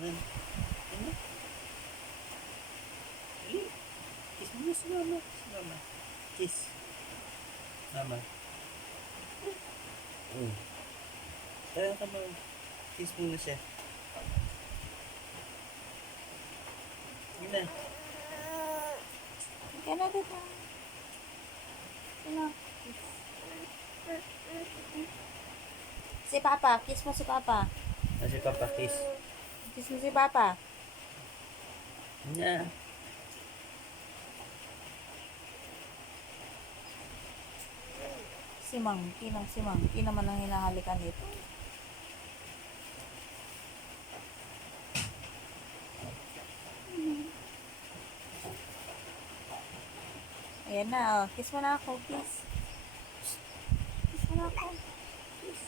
Ganun. Ano? Dali. Kiss mo si mama. Si mama. Kiss. Mama. Tara ka mo. Kiss muna siya. Yun na. Kaya na dito. Ano? Si Papa. Kiss mo si Papa. Si Papa, kiss. Kiss mo si Papa. Yun na. Si Monkey ng si Monkey naman ang hinahalikan nito. Ayan na, oh. Kiss mo na ako, kiss. Kiss mo na ako. Kiss.